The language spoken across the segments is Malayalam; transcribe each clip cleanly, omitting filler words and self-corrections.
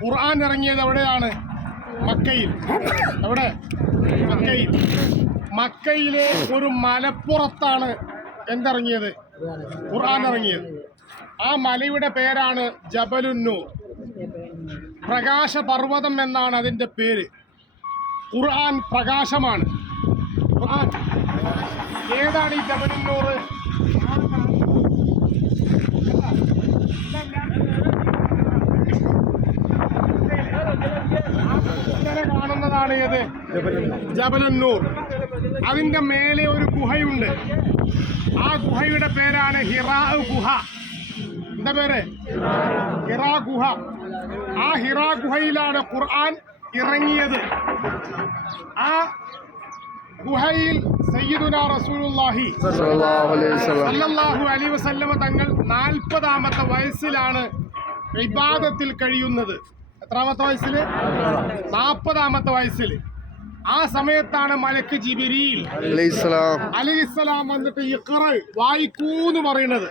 ഖുർആൻ ഇറങ്ങിയത് എവിടെയാണ്? മക്കയിൽ. എവിടെ? മക്കയിൽ. മക്കയിലെ ഒരു മലപ്പുറത്താണ് എന്തിറങ്ങിയത്? ഖുർആൻ ഇറങ്ങിയത്. ആ മലയുടെ പേരാണ് ജബലുന്നൂർ. പ്രകാശപർവ്വതം എന്നാണ് അതിൻ്റെ പേര്. ഖുർആൻ പ്രകാശമാണ്. ഖുർആൻ ഏതാണ് ഈ ജബലുന്നൂർ? കാണുന്നതാണ് ഏത്? ജബലുന്നൂർ. അതിന്റെ മേലെ ഒരു ഗുഹയുണ്ട്. ആ ഗുഹയുടെ പേരാണ് ഹിറാ ഗുഹ. എന്താ പേര്? ഹിറാ ഗുഹ. ആ ഹിറാ ഗുഹയിലാണ് ഖുർആൻ ഇറങ്ങിയത്. ആ ഗുഹയിൽ സയ്യിദുനാ റസൂലുള്ളാഹി സ്വല്ലല്ലാഹു അലൈഹി വസല്ലമ തങ്ങൾ 40ാമത്തെ വയസ്സിലാണ് ഇബാദത്തിൽ കഴിയുന്നത്. എത്രാമത്തെ വയസ്സിൽ? 40ാമത്തെ വയസ്സിൽ. ആ സമയത്താണ് മലക്ക് ജിബ്രീൽ അലൈഹിസ്സലാം വന്നിട്ട് ഇഖ്റ വായിക്കൂന്ന് പറയുന്നത്.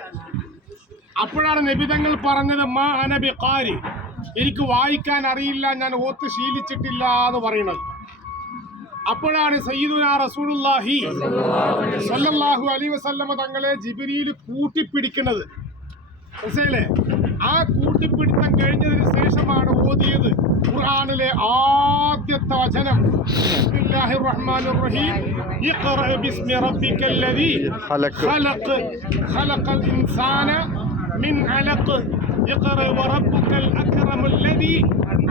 അപ്പോഴാണ് നബി തങ്ങൾ പറഞ്ഞത് മാ അന ബിഖാരി, എനിക്ക് വായിക്കാൻ അറിയില്ല, ഞാൻ ഓത്ത് ശീലിച്ചിട്ടില്ല എന്ന് പറയുന്നത്. അപ്പോഴാണ് സയ്യിദുനാ റസൂലുള്ളാഹി സ്വല്ലല്ലാഹു അലൈഹി വസല്ലമ തങ്ങളെ ജിബ്രീൽ കൂട്ടിപ്പിടിക്കുന്നത്. മനസ്സിലായില്ലേ? ആ കൂട്ടിപ്പിടുത്തം കഴിഞ്ഞതിന് ശേഷമാണ് ഓതിയത് ഖുർആനിലെ ആദ്യത്തെ വചനം ബിസ്മില്ലാഹിർ റഹ്മാനിർ റഹീം ഇഖ്റ ബിസ്മി റബ്ബിക്കല്ലദീ ഖലഖ് ഖലഖൽ ഇൻസാന മിൻ അലഖ് ഇഖ്റ വറബ്ബുക്കൽ അക്രമുല്ലദീ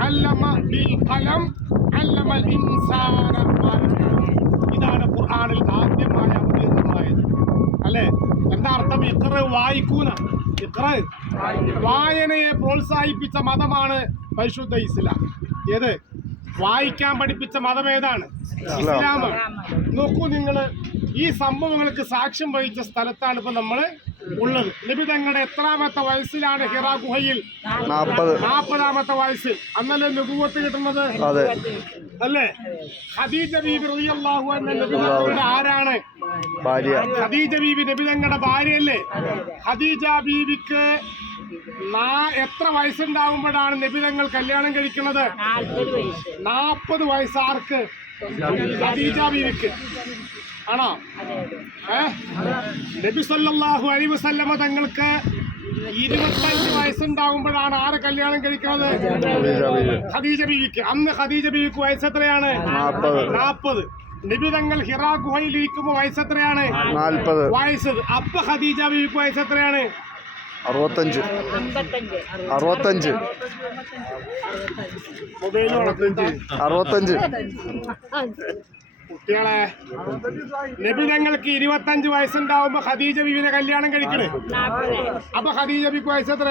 അല്ലമ ബിൽ ഖലം അല്ലമൽ ഇൻസാന മാ ലം യഅലം. ഇതാണ് ഖുർആനിൽ ആദ്യമായി അവതരിതമായത്. അല്ലേ? എന്താ അർത്ഥം? ഇഖ്റ വായിക്കൂന. വായനയെ പ്രോത്സാഹിപ്പിച്ച മതമാണ് പരിശുദ്ധ ഇസ്ലാം. ഏത്? വായിക്കാൻ പഠിപ്പിച്ച മതം ഏതാണ്? ഇസ്ലാമാണ്. നോക്കൂ നിങ്ങൾ, ഈ സംഭവങ്ങൾക്ക് സാക്ഷ്യം വഹിച്ച സ്ഥലത്താണ് ഇപ്പൊ നമ്മൾ ഉള്ളത്. നബി തങ്ങളുടെ എത്രാമത്തെ വയസ്സിലാണ് ഹിറാ ഗുഹയിൽ? 40ാമത്തെ വയസ്സിൽ. അന്നല്ലേ നുബുവത്ത് കിട്ടുന്നത്? അല്ലേ? ഖദീജ ബീബി റളിയല്ലാഹു അൻഹ നബി തങ്ങളുടെ ആരാണ്? ഭാര്യ. ഖദീജ ബീബി നബി തങ്ങളുടെ ഭാര്യയല്ലേ? ഖദീജ ബീവിക്ക് എത്ര വയസ്സുണ്ടാവുമ്പോഴാണ് നബി തങ്ങൾ കല്യാണം കഴിക്കുന്നത്? 40 വയസ്സ്. ആർക്ക്? ഖദീജ ബീവിക്ക്. ആണോ? നബി സല്ലല്ലാഹു അലൈഹി വസല്ലമ തങ്ങൾക്ക് 25 വയസ്സുണ്ടാകുമ്പോഴാണ് ആരെ കല്യാണം കഴിക്കുന്നത്? ഖദീജ ബീവിക്ക്. അന്ന് ഖദീജ ബീവിക്ക് വയസ്സ് എത്രയാണ്? 40. നബി തങ്ങൾ ഹിറാ ഗുഹയിൽ ഇരിക്കുമ്പോൾ വയസ്സ് എത്രയാണ്? 40 വയസ്സ്. അപ്പൊ ഖദീജ ബീവിക്ക് വയസ്സ് എത്രയാണ്? 65. മൊബൈൽ 65. കുട്ടികളെ, നബി തങ്ങൾക്ക് 25 വയസ്സുണ്ടാവുമ്പോ ഖദീജ ബീവിനെ കല്യാണം കഴിക്കണേ. അപ്പൊ ഖദീജ ബീവിക്ക് വയസ്സ് എത്ര?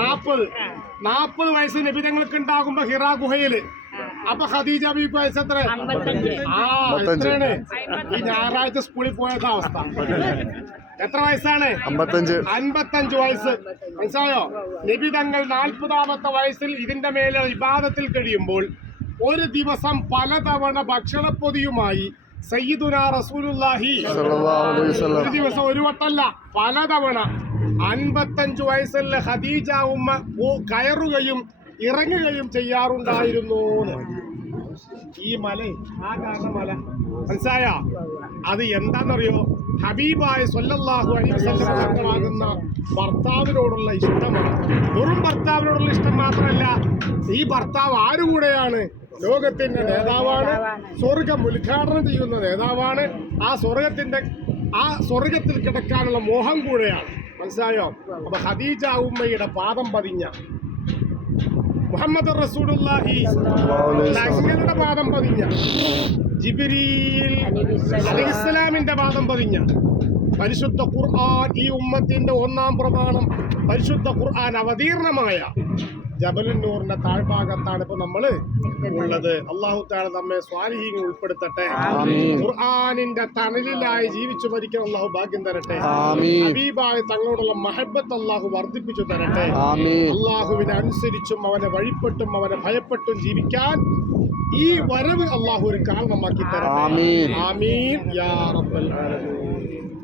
40. 40 വയസ്സ് നബി തങ്ങൾക്ക് ഉണ്ടാകുമ്പോ ഹിറാ ഗുഹയില്. അപ്പൊ ഖദീജ ബീവിക്ക് വയസ്സ് എത്ര? എത്രയാണ്? ഈ ഞായറാഴ്ച സ്കൂളിൽ പോയതാ അവസ്ഥ. എത്ര വയസ്സാണ്? 55 വയസ്സ്. മനസ്സിലായോ? നബി തങ്ങൾ 40ാമത്തെ വയസ്സിൽ ഇതിന്റെ മേലെ ഇബാദത്തിൽ കഴിയുമ്പോൾ ഒരു ദിവസം പലതവണ ഭക്ഷണപ്പൊതിയുമായി സയ്യിദുനാ റസൂലുള്ളാഹി ഒരു ദിവസം ഒരു വട്ടല്ല പലതവണ 55 വയസ്സുള്ള ഖദീജ ഉമ്മ കയറുകയും ഇറങ്ങുകയും ചെയ്യാറുണ്ടായിരുന്നു. ഈ മല, ആ കാണുന്ന മല, മനസ്സിലായോ? അത് എന്താണെന്നറിയോ? ഹബീബായ സ്വല്ലല്ലാഹു അലൈഹി വസല്ലം തങ്ങളാകുന്ന ഭർത്താവിനോടുള്ള ഇഷ്ടമാണ്. വെറും ഭർത്താവിനോടുള്ള ഇഷ്ടം മാത്രമല്ല, ഈ ഭർത്താവ് ആരുകൂടെയാണ്? ലോകത്തിന്റെ നേതാവാണ്. സ്വർഗം ഉദ്ഘാടനം ചെയ്യുന്ന നേതാവാണ്. ആ സ്വർഗത്തിൽ കിടക്കാനുള്ള മോഹം കൂടെയാണ്. മനസ്സിലായോ? അപ്പൊ ഖദീജ ഉമ്മയുടെ പാദം പതിഞ്ഞ മുഹമ്മദ് റസൂലുള്ളാഹി തങ്ങളുടെ പാദം പതിഞ്ഞ ജിബ്രീൽ അലൈഹിസ്സലാമിന്റെ പാദം പതിഞ്ഞ പരിശുദ്ധ ഖുർആൻ, ഈ ഉമ്മത്തിന്റെ ഒന്നാം പ്രമാണം പരിശുദ്ധ ഖുർആൻ അവതീർണമായ ജബലുന്നൂറിന്റെ താഴ്ഭാഗത്താണ് ഇപ്പൊ നമ്മള് ഉള്ളത്. അല്ലാഹു തആല നമ്മെ സ്വാലിഹീങ്ങളിൽ ഉൾപ്പെടുത്തട്ടെ. ഖുർആനിന്റെ തണലിലായി ജീവിച്ചു മരിക്കാൻ അല്ലാഹു ഭാഗ്യം തരട്ടെ. ഹബീബായ തങ്ങളോടുള്ള മഹബത്ത് അല്ലാഹു വർദ്ധിപ്പിച്ചു തരട്ടെ. അല്ലാഹുവിനെ അനുസരിച്ചും അവനെ വഴിപ്പെട്ടും അവനെ ഭയപ്പെട്ടും ജീവിക്കാൻ ഈ വരവ് അള്ളാഹു ഒരു കാരണമാക്കി തരാം. ആമീൻ. ആമീൻ യാ റബ്ബൽ ആലമീൻ.